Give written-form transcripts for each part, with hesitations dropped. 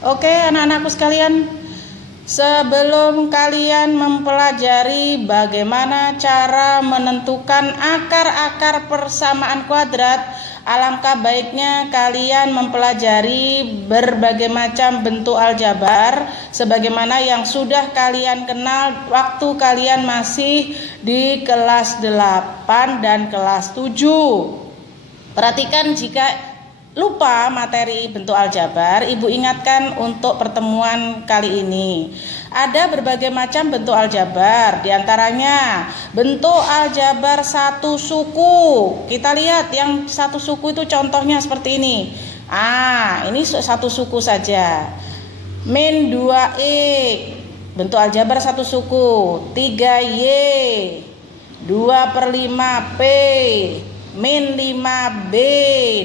Oke, anak-anakku sekalian, sebelum kalian mempelajari bagaimana cara menentukan akar-akar persamaan kuadrat, alangkah baiknya kalian mempelajari berbagai macam bentuk aljabar sebagaimana yang sudah kalian kenal waktu kalian masih di kelas 8 dan kelas 7. Perhatikan, jika lupa materi bentuk aljabar, Ibu ingatkan untuk pertemuan kali ini. Ada berbagai macam bentuk aljabar, diantaranya bentuk aljabar satu suku. Kita lihat yang satu suku itu contohnya seperti ini. Ini satu suku saja. Min 2x, bentuk aljabar satu suku. 3y, 2/5p, min 5b,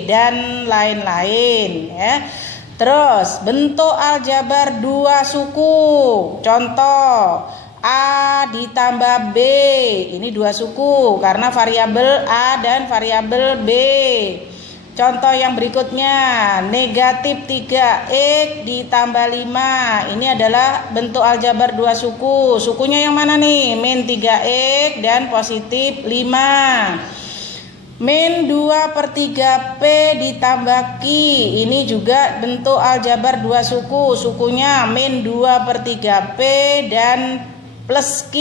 dan lain-lain ya. Terus bentuk aljabar dua suku, contoh A ditambah B, ini dua suku karena variabel A dan variabel B. Contoh yang berikutnya, negatif 3x ditambah 5, ini adalah bentuk aljabar dua suku. Sukunya yang mana nih? Min 3x dan positif 5. Min 2/3p ditambah Q, ini juga bentuk aljabar dua suku. Sukunya min 2/3p dan plus Q.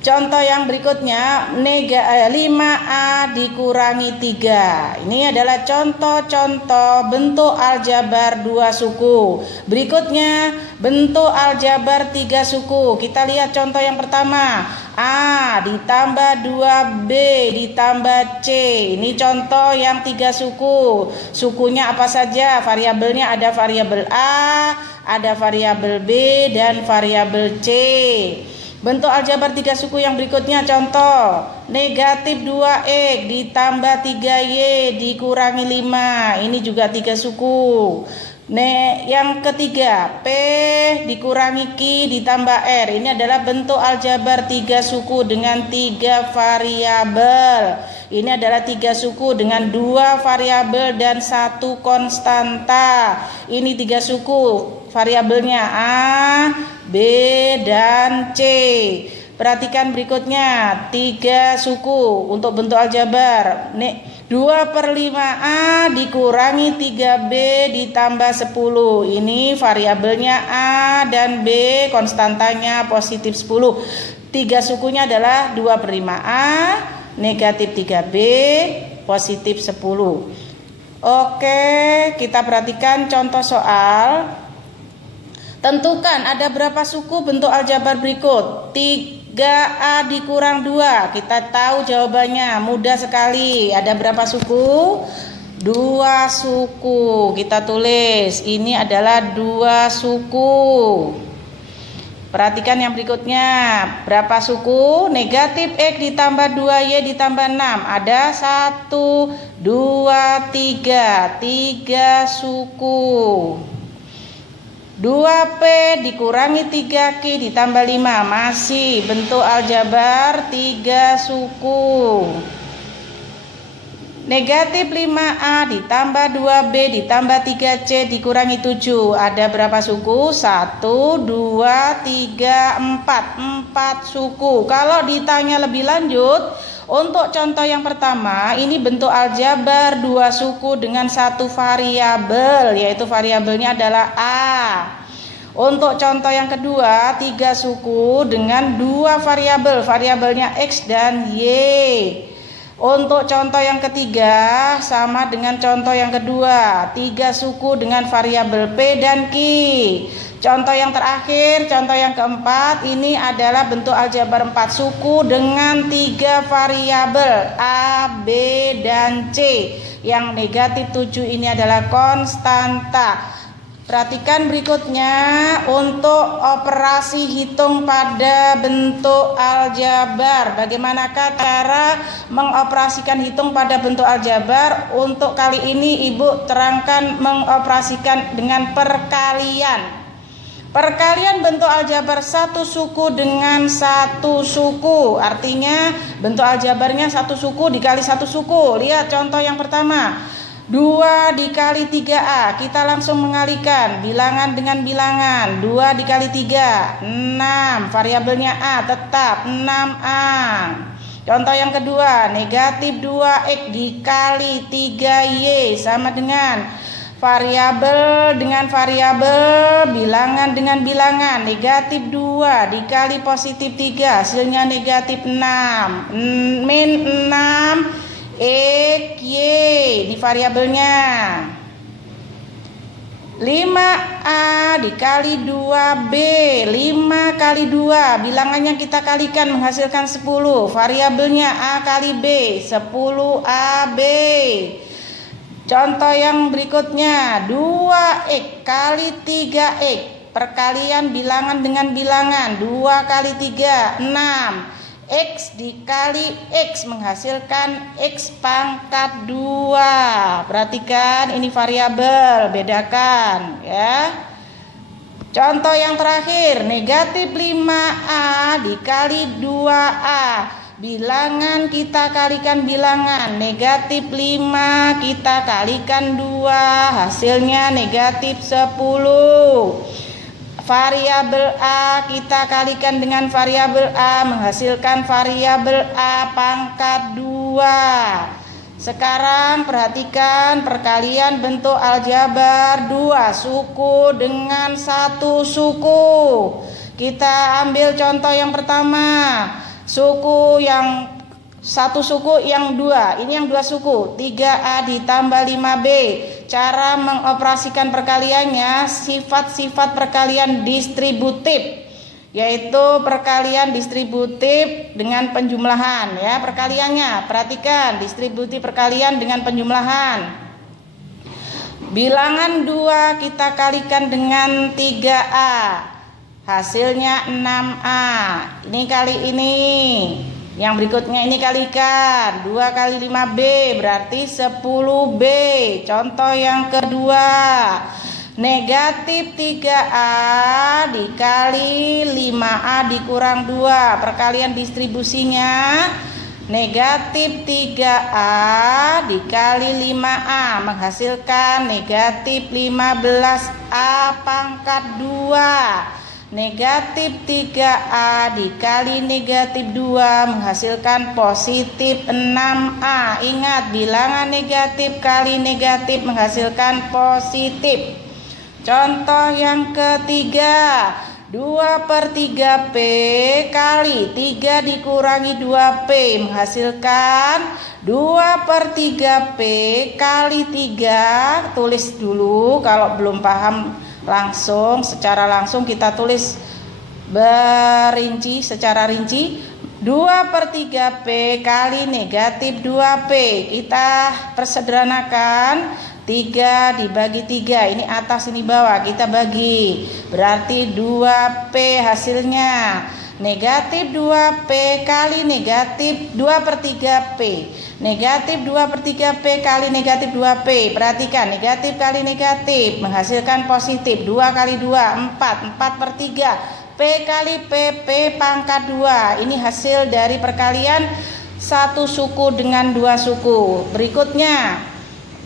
Contoh yang berikutnya, 5a dikurangi 3. Ini adalah contoh-contoh bentuk aljabar dua suku. Berikutnya, bentuk aljabar tiga suku. Kita lihat contoh yang pertama. A ditambah 2B ditambah C. Ini contoh yang tiga suku. Sukunya apa saja? Variabelnya ada variabel A, ada variabel B, dan variabel C. Bentuk aljabar tiga suku yang berikutnya, contoh negatif 2x ditambah 3y dikurangi 5. Ini juga tiga suku. Yang ketiga, P dikurangi Q ditambah R. Ini adalah bentuk aljabar tiga suku dengan tiga variabel. Ini adalah tiga suku dengan dua variabel dan satu konstanta. Ini tiga suku, variabelnya A, B, dan C. Perhatikan berikutnya, tiga suku untuk bentuk aljabar. 2/5A dikurangi 3B ditambah 10. Ini variabelnya A dan B, konstantanya positif 10. Tiga sukunya adalah 2/5A, negatif 3B, positif 10. Oke, kita perhatikan contoh soal. Tentukan ada berapa suku bentuk aljabar berikut. 3A dikurang 2. Kita tahu jawabannya, mudah sekali. Ada berapa suku? 2 suku. Kita tulis, ini adalah 2 suku. Perhatikan yang berikutnya. Berapa suku? Negatif X ditambah 2Y ditambah 6. Ada 1, 2, 3. 3 suku. 2P dikurangi 3Q ditambah 5. Masih bentuk aljabar 3 suku. Negatif 5A ditambah 2B ditambah 3C dikurangi 7. Ada berapa suku? 1, 2, 3, 4. 4 suku. Kalau ditanya lebih lanjut, untuk contoh yang pertama, ini bentuk aljabar dua suku dengan satu variabel, yaitu variabelnya adalah A. Untuk contoh yang kedua, 3 suku dengan 2 variabel, variabelnya X dan Y. Untuk contoh yang ketiga, sama dengan contoh yang kedua, 3 suku dengan variabel P dan Q. Contoh yang terakhir, contoh yang keempat, ini adalah bentuk aljabar 4 suku dengan 3 variabel A, B, dan C. Yang negatif 7 ini adalah konstanta. Perhatikan berikutnya untuk operasi hitung pada bentuk aljabar. Bagaimanakah cara mengoperasikan hitung pada bentuk aljabar? Untuk kali ini Ibu terangkan mengoperasikan dengan perkalian. Perkalian bentuk aljabar satu suku dengan satu suku, artinya bentuk aljabarnya satu suku dikali satu suku. Lihat contoh yang pertama, 2 dikali 3A, kita langsung mengalikan bilangan dengan bilangan. 2 dikali 3, 6, variabelnya A tetap 6A. Contoh yang kedua, negatif 2X dikali 3Y sama dengan variabel dengan variabel, bilangan dengan bilangan. Negatif 2 dikali positif 3, hasilnya negatif 6. Min 6 X, Y, ini variabelnya. 5A dikali 2B, 5 kali 2, bilangannya kita kalikan menghasilkan 10, variabelnya A kali B, 10AB. Contoh yang berikutnya, 2X kali 3X, perkalian bilangan dengan bilangan. 2 kali 3, 6. X dikali X menghasilkan X pangkat 2. Perhatikan ini variabel, bedakan ya. Contoh yang terakhir, negatif 5A dikali 2A, bilangan kita kalikan bilangan. Negatif 5 kita kalikan 2, hasilnya negatif 10. Variabel A kita kalikan dengan variabel A menghasilkan variabel A pangkat 2. Sekarang perhatikan perkalian bentuk aljabar 2 suku dengan 1 suku. Kita ambil contoh yang pertama, suku yang 1 suku yang 2, ini yang 2 suku, 3A ditambah 5B. Cara mengoperasikan perkaliannya, sifat-sifat perkalian distributif, yaitu perkalian distributif dengan penjumlahan ya. Perkaliannya, perhatikan distributif perkalian dengan penjumlahan. Bilangan 2 kita kalikan dengan 3A, hasilnya 6A. Ini kali ini. Yang berikutnya ini kalikan 2 kali 5B berarti 10B. Contoh yang kedua, negatif 3A dikali 5A dikurang 2, perkalian distribusinya. Negatif 3A dikali 5A menghasilkan negatif 15A pangkat 2. Negatif 3A dikali negatif 2 menghasilkan positif 6A. Ingat, bilangan negatif kali negatif menghasilkan positif. Contoh yang ketiga, 2/3P kali 3 dikurangi 2P menghasilkan 2/3P kali 3. Tulis dulu, kalau belum paham secara langsung kita tulis berinci, secara rinci. 2/3P kali negatif 2P, kita persederhanakan. 3 dibagi 3, ini atas ini bawah, kita bagi, berarti 2P hasilnya. Negatif 2P kali negatif 2/3P, negatif 2/3P kali negatif 2P. Perhatikan, negatif kali negatif menghasilkan positif. 2 kali 2, 4, 4/3. P kali P, P pangkat 2. Ini hasil dari perkalian 1 suku dengan 2 suku. Berikutnya,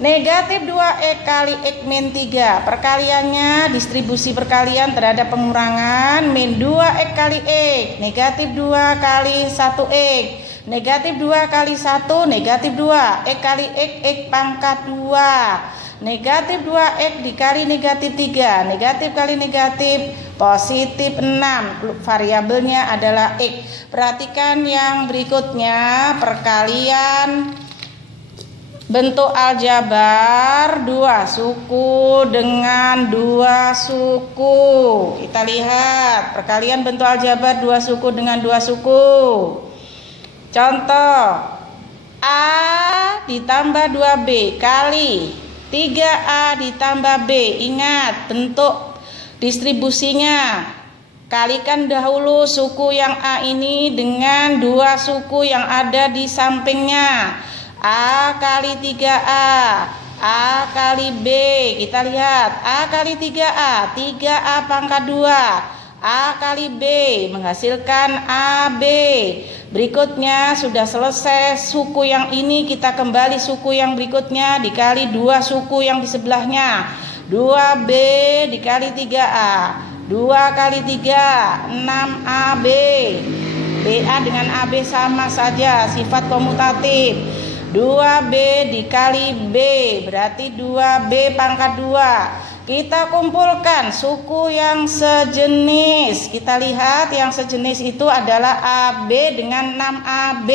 negatif 2X kali X min 3, perkaliannya distribusi perkalian terhadap pengurangan. Min 2X kali X, negatif 2 kali 1X, negatif 2 kali 1, negatif 2, X kali X, X pangkat 2. Negatif 2X dikali negatif 3, negatif kali negatif positif 6, variabelnya adalah X. Perhatikan yang berikutnya, perkalian bentuk aljabar 2 suku dengan 2 suku. Kita lihat perkalian bentuk aljabar 2 suku dengan 2 suku. Contoh, A ditambah 2B kali 3A ditambah B. Ingat bentuk distribusinya. Kalikan dahulu suku yang A ini dengan 2 suku yang ada di sampingnya. A kali 3A, A kali B. Kita lihat, A kali 3A, 3A pangkat 2. A kali B menghasilkan AB. Berikutnya sudah selesai suku yang ini, kita kembali suku yang berikutnya dikali 2 suku yang di sebelahnya. 2B dikali 3A. 2 kali 3 6AB. BA dengan AB sama saja, sifat komutatif. 2B dikali B berarti 2B pangkat 2. Kita kumpulkan suku yang sejenis. Kita lihat yang sejenis itu adalah AB dengan 6AB.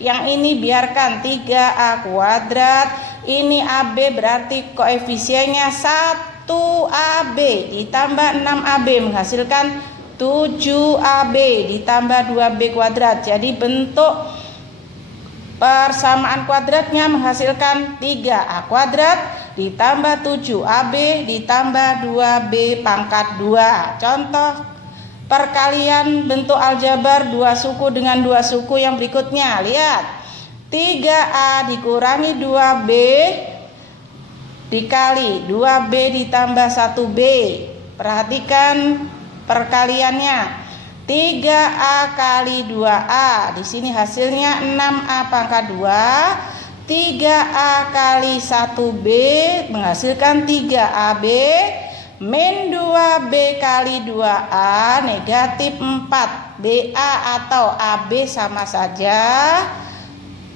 Yang ini biarkan 3A kuadrat. Ini AB berarti koefisiennya 1AB ditambah 6AB menghasilkan 7AB ditambah 2B kuadrat. Jadi bentuk persamaan kuadratnya menghasilkan 3A kuadrat ditambah 7AB ditambah 2B pangkat 2. Contoh perkalian bentuk aljabar 2 suku dengan 2 suku yang berikutnya. Lihat, 3A dikurangi 2B dikali 2B ditambah 1B. Perhatikan perkaliannya. 3A kali 2A. Di sini hasilnya 6A pangkat 2. 3A kali 1B menghasilkan 3AB. Min 2B kali 2A negatif 4. BA atau AB sama saja.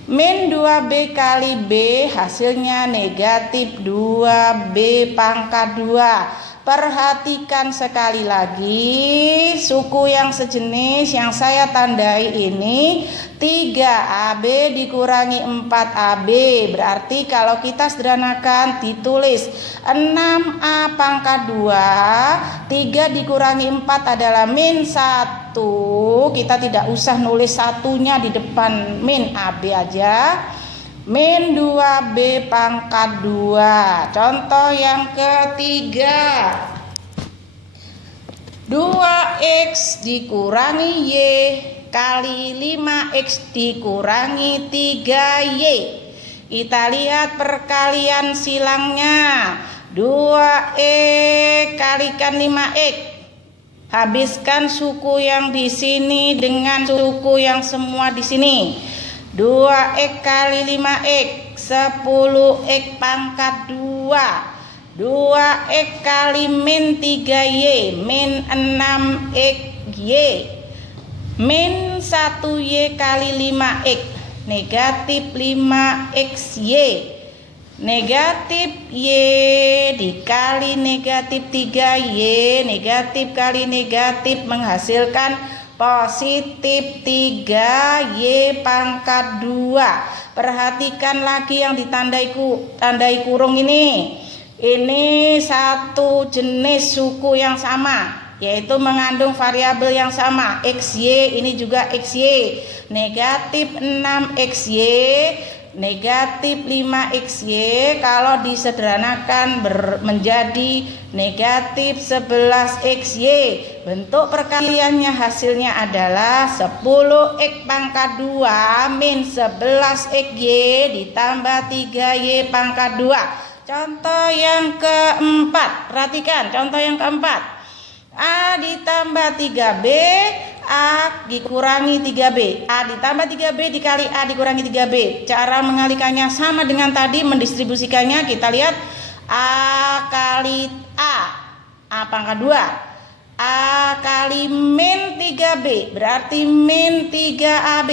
Min 2B kali B hasilnya negatif 2B pangkat 2. Perhatikan sekali lagi suku yang sejenis yang saya tandai ini 3AB dikurangi 4AB. Berarti kalau kita sederhanakan ditulis 6A pangkat 2. 3 dikurangi 4 adalah min 1. Kita tidak usah nulis satunya di depan min AB aja. Min 2B pangkat 2. Contoh yang ketiga, 2X dikurangi Y kali 5X dikurangi 3Y. Kita lihat perkalian silangnya. 2X kalikan 5X. Habiskan suku yang di sini dengan suku yang semua di sini. 2X kali 5X 10X pangkat 2. 2X kali min 3Y min 6XY min 1Y kali 5X negatif 5XY. Negatif Y dikali negatif 3Y. Negatif kali negatif menghasilkan positif 3Y pangkat 2. Perhatikan lagi yang tandai kurung ini. Ini satu jenis suku yang sama, yaitu mengandung variabel yang sama. XY ini juga XY. Negatif 6XY negatif 5XY kalau disederhanakan menjadi negatif 11XY. Bentuk perkaliannya hasilnya adalah 10X pangkat 2 min 11XY ditambah 3Y pangkat 2. Contoh yang keempat, perhatikan contoh yang keempat. A ditambah 3B, A dikurangi 3B. A ditambah 3B dikali A dikurangi 3B. Cara mengalikannya sama dengan tadi, mendistribusikannya. Kita lihat A kali A pangkat 2. A kali min 3B berarti min 3AB.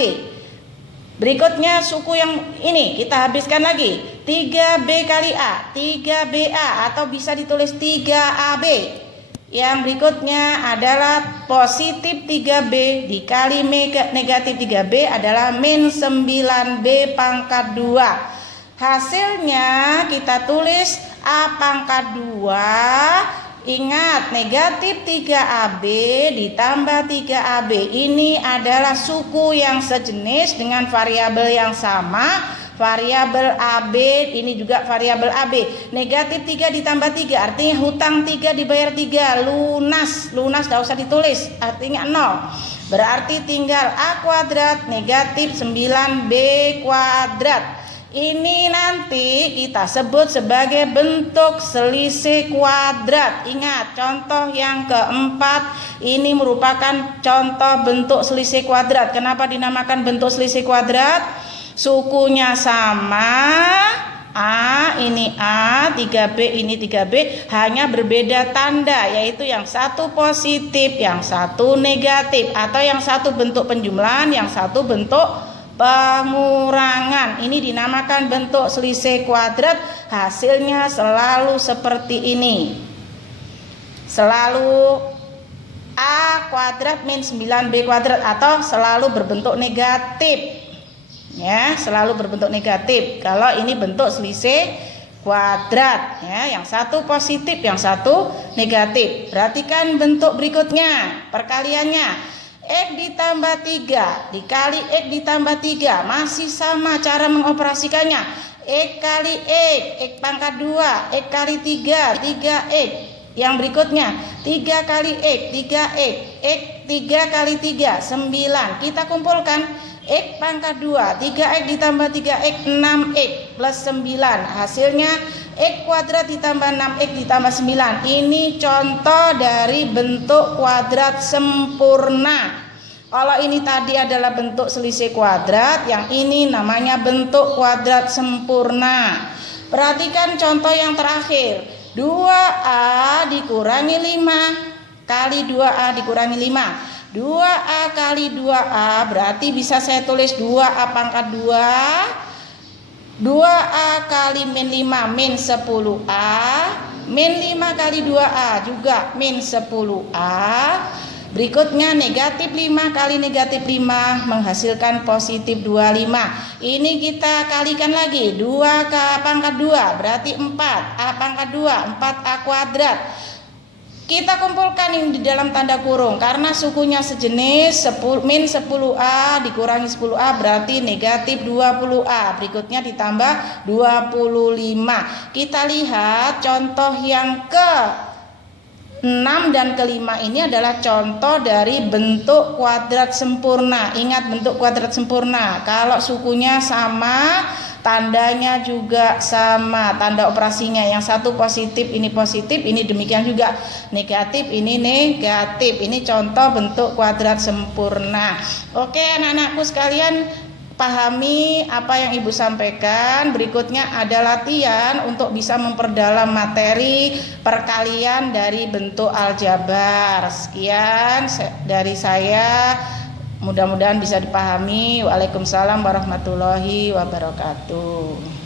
Berikutnya suku yang ini kita habiskan lagi. 3B kali A 3BA atau bisa ditulis 3AB. Yang berikutnya adalah positif 3B dikali negatif 3B adalah min 9B pangkat 2. Hasilnya kita tulis A pangkat 2. Ingat, negatif 3AB ditambah 3AB ini adalah suku yang sejenis dengan variabel yang sama. Variabel AB ini juga variabel AB. Negatif 3 ditambah 3 artinya hutang 3 dibayar 3. Lunas gak usah ditulis, artinya 0. Berarti tinggal A kuadrat negatif 9B kuadrat. Ini nanti kita sebut sebagai bentuk selisih kuadrat. Ingat, contoh yang keempat ini merupakan contoh bentuk selisih kuadrat. Kenapa dinamakan bentuk selisih kuadrat? Sukunya sama, A ini A, 3B ini 3B, hanya berbeda tanda, yaitu yang satu positif, yang satu negatif, atau yang satu bentuk penjumlahan, yang satu bentuk pengurangan. Ini dinamakan bentuk selisih kuadrat. Hasilnya selalu seperti ini, selalu A kuadrat min 9B kuadrat, atau selalu berbentuk negatif, ya, selalu berbentuk negatif kalau ini bentuk selisih kuadrat, ya, yang satu positif, yang satu negatif. Perhatikan bentuk berikutnya, perkaliannya. X ditambah 3 dikali X ditambah 3 masih sama cara mengoperasikannya. X kali X, X pangkat 2, X kali 3, 3X. Yang berikutnya 3 kali X, 3X, X 3 kali 3, 9. Kita kumpulkan X pangkat 2, 3X ditambah 3X, 6X plus 9. Hasilnya X kuadrat ditambah 6X ditambah 9. Ini contoh dari bentuk kuadrat sempurna. Kalau ini tadi adalah bentuk selisih kuadrat, yang ini namanya bentuk kuadrat sempurna. Perhatikan contoh yang terakhir. 2A dikurangi 5 kali 2A dikurangi 5. 2A kali 2A berarti bisa saya tulis 2A pangkat 2, 2A kali min 5 min 10A, min 5 kali 2A juga min 10A. Berikutnya negatif 5 kali negatif 5 menghasilkan positif 25. Ini kita kalikan lagi, 2 pangkat 2 berarti 4, A pangkat 2, 4A kuadrat. Kita kumpulkan ini di dalam tanda kurung karena sukunya sejenis. Min 10A dikurangi 10A berarti negatif 20A. Berikutnya ditambah 25. Kita lihat contoh yang ke-6 dan ke-5 ini adalah contoh dari bentuk kuadrat sempurna. Ingat, bentuk kuadrat sempurna kalau sukunya sama, tandanya juga sama, tanda operasinya. Yang satu positif, ini positif, ini demikian juga negatif, ini negatif. Ini contoh bentuk kuadrat sempurna. Oke anak-anakku sekalian, pahami apa yang Ibu sampaikan. Berikutnya ada latihan untuk bisa memperdalam materi perkalian dari bentuk aljabar. Sekian dari saya. Mudah-mudahan bisa dipahami. Waalaikumsalam warahmatullahi wabarakatuh.